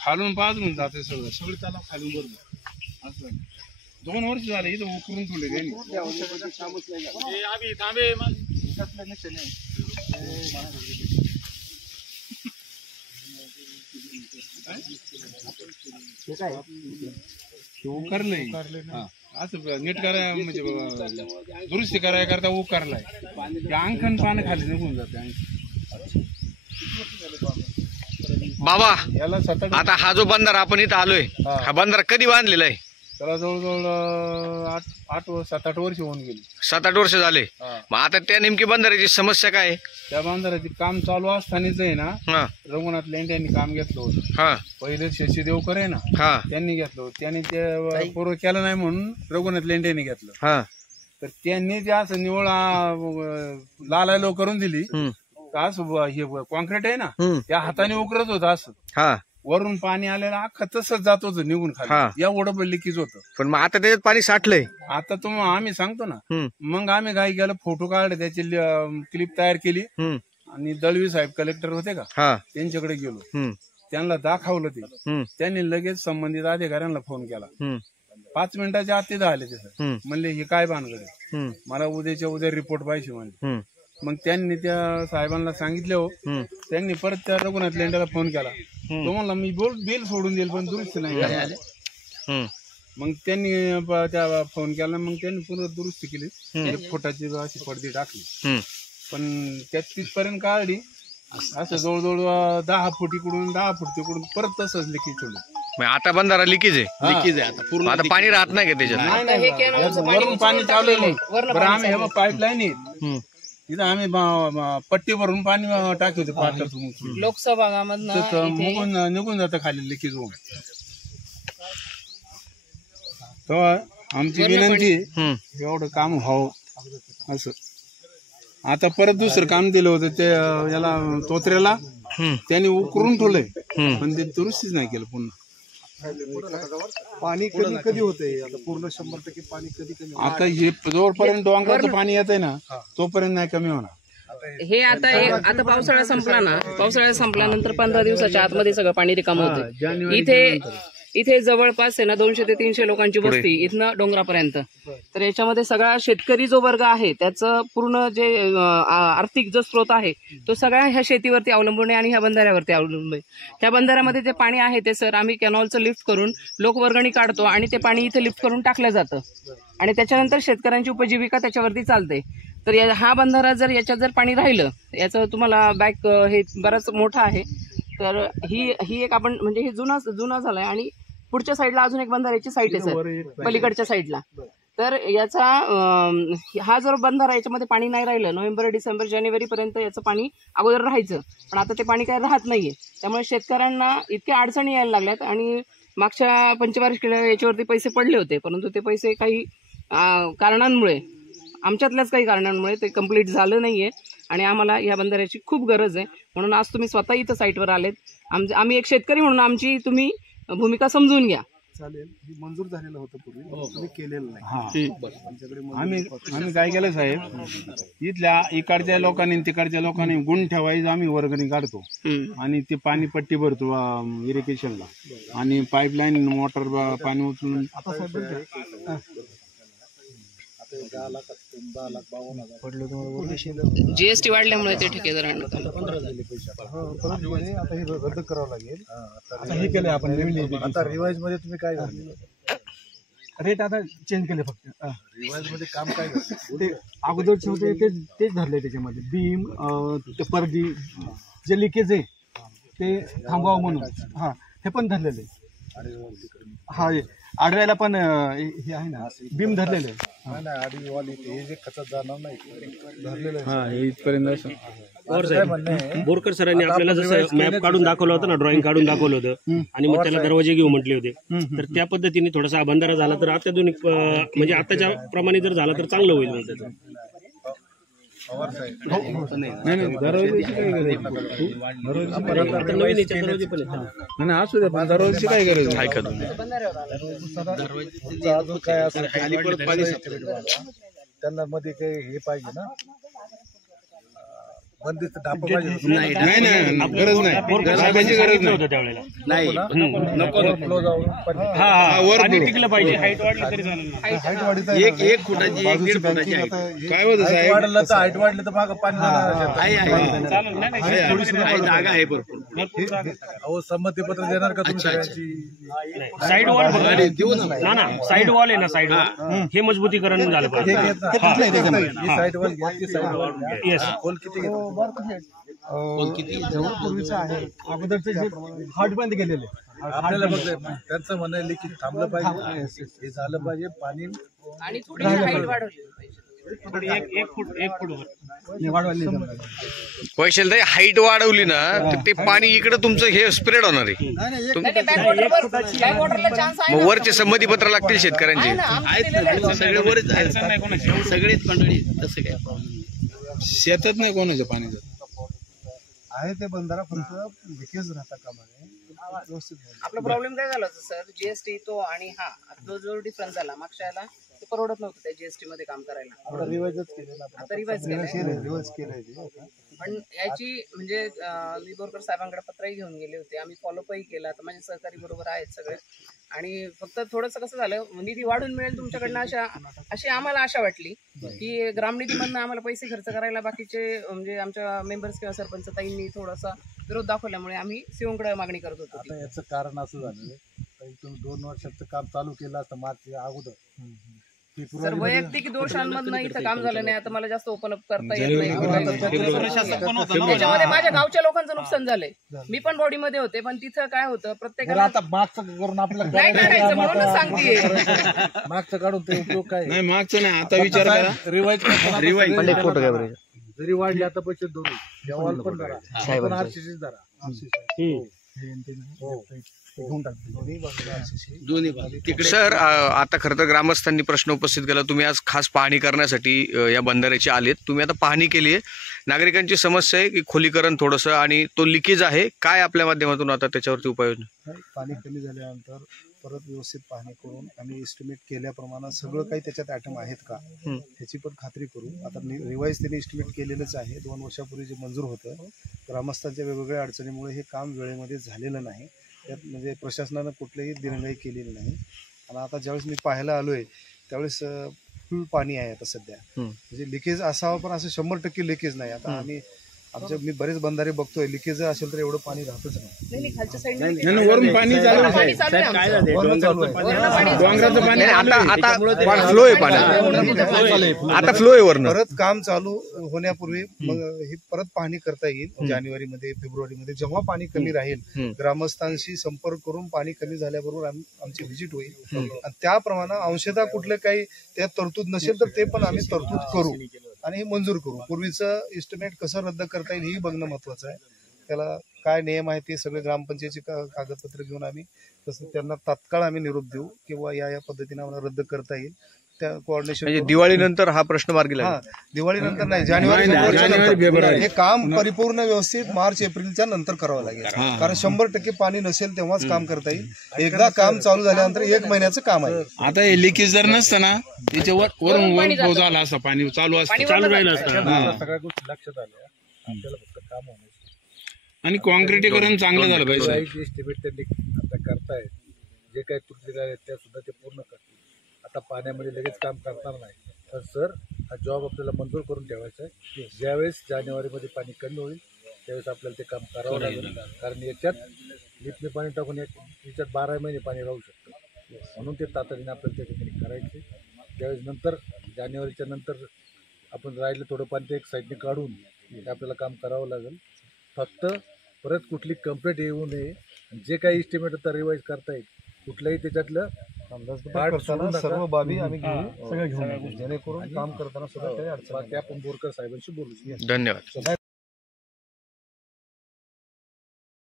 खालून बाजून जाते सगळं सगळं त्याला खालून बरोबर असं 2 वर्ष झाले इथं उकरून ठेवले त्यांनी थांबे उकारलंय असं नीट कराय म्हणजे दुरुस्ती कराय करता उकारलाय ते अंकन पानं खाली निघून जाते बाबा. आता हा जो बंधारा आपण इथं आलोय हा बंधारा कधी बांधलेला आहे? त्याला जवळजवळ 7-8 वर्ष होऊन गेली. 7-8 वर्ष झाले. मग आता त्या नेमकी बंधाऱ्याची समस्या काय आहे? त्या बंधाऱ्याचे काम चालू असतानाच आहे ना रघुनाथ लेंडे यांनी काम घेतलं होतं. पहिले शशी देवकर आहे ना त्यांनी घेतलं होतं. त्यांनी ते पूर्ण केलं नाही म्हणून रघुनाथ लेंडे यांनी घेतलं. तर त्यांनी ते असं निवळ लालायलो करून दिली. असं हे कॉन्क्रीट आहे ना त्या हाताने उकरत होतं असं वरून पाणी आलेलं अख्खं तसंच जात होतं निघून खाली एवढं लिकेज होतं. पण मग आता त्याच्यात पाणी साठलंय. आता आम्ही सांगतो ना मग आम्ही काय केलं फोटो काढले त्याची क्लिप तयार केली आणि दळवी साहेब कलेक्टर होते का त्यांच्याकडे गेलो त्यांना दाखवलं ते त्यांनी लगेच संबंधित अधिकाऱ्यांना फोन केला. 5 मिनिटाच्या आत तिथं आले ते सर म्हणले हे काय भानगड मला उद्याच्या उद्या रिपोर्ट पाहिजे म्हणले. मग त्यांनी त्या साहेबांना सांगितले हो त्यांनी परत त्या रघुनाथ लेंडेला फोन केला. तो म्हणला मी बिल सोडून देईल पण दुरुस्ती नाही आले. मग त्यांनी त्या फोन केला मग त्यांनी पुन्हा दुरुस्ती केली 1 फुटाची अशी पडदी टाकली पण त्या तिथपर्यंत काढली असं जवळजवळ 10 फूट इकडून 10 फूट तिकडून परत तसंच लिकेज ठेवलं. आता बंधारा लिकेज आहे आता पाणी राहत नाही का त्याच्यात? वरून पाणी चालू नाही बरं आम्ही हे पाईपलाईन आहे इथं आम्ही पट्टी भरून पाणी टाकतो पाटातून लोकसभा निघून जातं खाली लिकेज होऊन. तर आमची विनंती एवढं काम व्हावं असं. आता परत दुसरं काम दिलं होतं ते याला तोत्र्याला त्यांनी उकरून ठेवलंय पण ते दुरुस्तीच नाही केलं पुन्हा. पाणी कधी होते आता पूर्ण 100% पाणी कधी आता हे जोपर्यंत डोंगराचं पाणी येत आहे ना तोपर्यंत नाही कमी होणार. हे आता पावसाळा संपला ना पावसाळा संपल्यानंतर 15 दिवसाच्या आतमध्ये सगळं पाणी रिकामं होतं. इथे जवळपास आहे ना 200 ते 300 लोकांची वस्ती इथनं डोंगरापर्यंत. तर याच्यामध्ये सगळा शेतकरी जो वर्ग आहे त्याचं पूर्ण जे आर्थिक जो स्रोत आहे तो सगळा ह्या शेतीवरती अवलंबून आहे आणि ह्या बंधाऱ्यावरती अवलंबून आहे. ह्या बंधाऱ्यामध्ये जे पाणी आहे ते सर आम्ही कॅनॉलचं लिफ्ट करून लोकवर्गणी काढतो आणि ते पाणी इथे लिफ्ट करून टाकलं जातं आणि त्याच्यानंतर शेतकऱ्यांची उपजीविका त्याच्यावरती चालते. तर हा बंधारा जर याच्यात जर पाणी राहिलं याचं तुम्हाला बॅक हे बराच मोठा आहे. तर ही एक आपण म्हणजे हे जुना झालाय आणि पुढच्या साईडला अजून एक बंधाऱ्याची साईट आहे सर पलीकडच्या साईडला. तर याचा हा जर बंधारा याच्यामध्ये पाणी नाही राहिलं नोव्हेंबर डिसेंबर जानेवारी पर्यंत याचं पाणी अगोदर राहायचं पण आता ते पाणी काय राहत नाहीये. त्यामुळे शेतकऱ्यांना इतक्या अडचणी यायला लागल्यात आणि मागच्या पंचवार्षिकीला याच्यावरती पैसे पडले होते परंतु ते पैसे काही कारणांमुळे आमच्यातल्याच काही कारणांमुळे ते कंप्लीट झालं नाहीये आणि आम्हाला या बंधाऱ्याची खूप गरज आहे. म्हणून आज तुम्ही स्वतः इथं साईटवर आलेत. आम्ही एक शेतकरी म्हणून आमची तुम्ही भूमिका समजून घ्या. चालेल मंजूर झालेलं होतं पूर्वी तुम्ही केलेलं नाही. आम्ही काय केलं साहेब इथल्या इकडच्या लोकांनी तिकडच्या लोकांनी गुंठ्या वाईज आम्ही वर्गणी काढतो आणि ते पाणी पट्टी भरतो इरिगेशनला आणि पाईपलाईन मोटर पाणी उचलून. जीएसटी वाढल्यामुळे ते ठेकेदारांना आता हे रद्द करावं लागेल. आता हे केलंय आपण आता रिवाइज मध्ये तुम्ही काय रेट आता चेंज केले फक्त रिवाइज मध्ये काम काय ते अगोदरचे होते तेच धरले त्याच्यामध्ये बीम ते परदी जे लिकेज आहे ते थांबवावं म्हणून हे पण धरलेले. आडव्याला पण हे आहे ना बीम धरलेले आडवीवाली हे जे खचत जाणार नाही धरलेलं इथपर्यंत. बोरकर सरांनी आपल्याला जसं मॅप काढून दाखवलं होतं ना ड्रॉइंग काढून दाखवलं होतं आणि मग त्याला दरवाजे घेऊ म्हटले होते तर त्या पद्धतीने थोडासा बंधारा झाला तर अत्याधुनिक म्हणजे आताच्या प्रमाणे जर झाला तर चांगलं होईल मग त्याचं. असू द्या पण दररोजची काय गरज आहे त्यांना मध्ये काही हे पाहिजे ना बंदिस्त डापा पाहिजे नाही गरज नाही, डाबाची गरज नाही. त्यावेळेला नाही फ्लो जाऊन पाणी टिकलं पाहिजे. हाईट वाढली तरी चालेल ना. हाईट वाढीत आहे. एक फुटाची 1.5 फुटाची आहे. काय होतं हाईट साहेब, वाढलं तर हाईट वाढली तर मागं पाणी जाणार. आहे चालेल नाही, नाही. आहे, जागा आहे भरपूर. अहो संमतीपत्र देणार का तुम्ही सगळ्यांची? साईड वॉल ना साईड वॉल आहे ना, साईड वॉल हे मजबूतीकरण झालं पाहिजे. साईड वर घ्या, ती साईड वर घ्या. येस. खोल किती पूर्वीचं आहे अगोदरचे जे हार्ट बंद गेलेले आपल्याला बघ त्यांचं म्हणणं लिखित थांबलं पाहिजे, हे झालं पाहिजे पाणी आणि थोडी हाईट वाढवली पाहिजे. एक फूट वाढवायला वैशाल ताई, हाईट वाढवली ना तर ते पाणी इकडे तुमचं हे स्प्रेड होणार आहे. नाही, बॅकवॉटरला चान्स आहे मग ना. वरचे संमतीपत्र लागतील शेतकऱ्यांचे. आहे ना, आमचे दिलेले आहेत. सगळे वरच आहेत. सगळेच मंडळी तसं काय शेतात नाही कोणाच्या पाण्याचं. आहे ते बंधारा फक्त लिकेज राहता कामा नये, व्यवस्थित आपला प्रॉब्लेम काय झाला होता सर, जीएसटी तो आणि हा जो डिफरन्स झाला मागच्या याला ते परवडत नव्हतं त्या जीएसटी मध्ये काम करायला. रिवाइजच केलेलं आता रिवाइज केलं. रिवाइज केलंय ते. पण याची म्हणजे मी बोरकर साहेबांकडे पत्रही घेऊन गेले होते, आम्ही फॉलोअपही केला. आता माझे सहकारी बरोबर आहेत सगळे. आणि फक्त थोडंसं कसं झालं, निधी वाढून मिळेल तुमच्याकडनं अशी आम्हाला आशा वाटली की ग्रामनिधीमधनं आम्हाला पैसे खर्च करायला बाकीचे म्हणजे आमच्या मेंबर्स किंवा सरपंच ताईंनी थोडासा विरोध दाखवल्यामुळे आम्ही सीओकडे मागणी करत होतो. आता याचं कारण असं झालं तर इथून 2 वर्षाचं काम चालू केलं असतं मार्चच्या अगोदर. सर वैयक्तिक दोषांमधनं इथं काम झालं नाही. आता मला जास्त ओपन अप करता येत नाही. त्याच्यामध्ये माझ्या गावच्या लोकांचं नुकसान झालंय. मी पण बॉडीमध्ये होते, पण तिथं काय होतं प्रत्येकाला आता मागचं करून आपल्याला नाही काढायचं म्हणूनच सांगतेय. मागचं काढून ते उपयोग काय? नाही मागचं नाही, आता विचार करा. रिवाइज जरी वाढले आता पैसे धरू जेव्हा पण करा, आपण आरसीसी धरा. सर, आता खरं तर ग्रामस्थांनी प्रश्न उपस्थित केला. तुम्ही आज खास पाहणी करण्यासाठी या बंधाऱ्याची आलेत. तुम्ही आता पाहणी केली आहे. नागरिकांची समस्या आहे की खोलीकरण थोडंसं आणि तो लिकेज आहे. काय आपल्या माध्यमातून आता त्याच्यावरती उपाययोजना? पाणी कमी झाल्यानंतर परत व्यवस्थित पाहणी करून आम्ही एस्टिमेट केल्याप्रमाणे सगळं काही त्याच्यात आयटम आहेत का ह्याची पण खात्री करू. आता रिवाईज त्यांनी एस्टिमेट केलेलंच आहे. 2 वर्षापूर्वी जे मंजूर होतं, ग्रामस्थांच्या वेगवेगळ्या अडचणीमुळे हे काम वेळेमध्ये झालेलं नाही. त्यात म्हणजे प्रशासनानं कुठलीही दिरंगाई केलेली नाही. आणि आता ज्यावेळेस मी पाहायला आलोय त्यावेळेस फुल पाणी आहे आता सध्या. म्हणजे लिकेज असावं पण असं 100% लिकेज नाही. आता मी बरेच बंधारे बघतोय, लिकेज असेल तर एवढं पाणी राहतच नाही. खालच्या साईडने नाही, वरून पाणी चालू आहे. वरनं चालू आहे. डोंगराचं पाणी आता फ्लो आहे पाण्याचा. आता फ्लो आहे वरनं. परत काम चालू होण्यापूर्वी मग ही परत पाहणी करता येईल जानेवारीमध्ये, फेब्रुवारीमध्ये, जेव्हा पाणी कमी राहील ग्रामस्थांशी संपर्क करून पाणी कमी झाल्याबरोबर आमची व्हिजिट होईल आणि त्याप्रमाणे अंशतः कुठलं काही त्यात तरतूद नसेल तर ते पण आम्ही तरतूद करू आणि हे मंजूर करू. पूर्वीचं इस्टिमेट कसं रद्द करता येईल हेही बघणं महत्वाचं आहे. त्याला काय नियम आहे ते सगळे ग्रामपंचायतीचे कागदपत्र घेऊन आम्ही तसं त्यांना तात्काळ आम्ही निरोप देऊ किंवा या पद्धतीने आम्हाला रद्द करता येईल. त्या कोऑर्डिनेशन दिवाळीनंतर हा प्रश्न मार्गी लागेल. दिवाळीनंतर नाही, जानेवारी हे काम परिपूर्ण व्यवस्थित मार्च एप्रिलच्या नंतर करावं लागेल. कारण 100% पाणी नसेल तेव्हाच काम करता येईल. एकदा काम चालू झाल्यानंतर 1 महिन्याचं काम आहे. आता हे लिकेज जर नसतं ना त्याच्यावर वरून झालं असं पाणी चालू असतं, चालू राहिलं असतं. सगळ्या गोष्टी लक्षात आल्या. आपल्याला फक्त काम होण्याचं आणि कॉन्क्रिटीकरण चांगलं झालं पाहिजे. एस्टिमेट त्यांनी आता करतायत, जे काही तुटलेले आहेत त्या सुद्धा ते पूर्ण करतील. आता पाण्यामध्ये लगेच काम करणार नाही. तर सर हा जॉब आपल्याला मंजूर करून ठेवायचा आहे. ज्यावेळेस जानेवारीमध्ये पाणी कमी होईल त्यावेळेस आपल्याला ते काम करावं लागेल. कारण याच्यात लिपने पाणी टाकून याच्यात 12 महिने पाणी राहू शकतं. म्हणून ते तातडीने आपल्याला त्या ठिकाणी करायचे. त्यावेळेस नंतर जानेवारीच्या नंतर आपण राहिलं थोडं पाणी ते एक साईडने काढून ते आपल्याला काम करावं लागेल. फक्त परत कुठली कंप्लेंट येऊ नये. जे काही इस्टिमेट आता रिवाईज करता येईल कुठल्याही त्याच्यातलं सर्व बाबी आम्ही घेऊ, जेणेकरून काम करताना सुद्धा काही अडचण. बाकी आपण बोरकर साहेबांशी बोलू. धन्यवाद.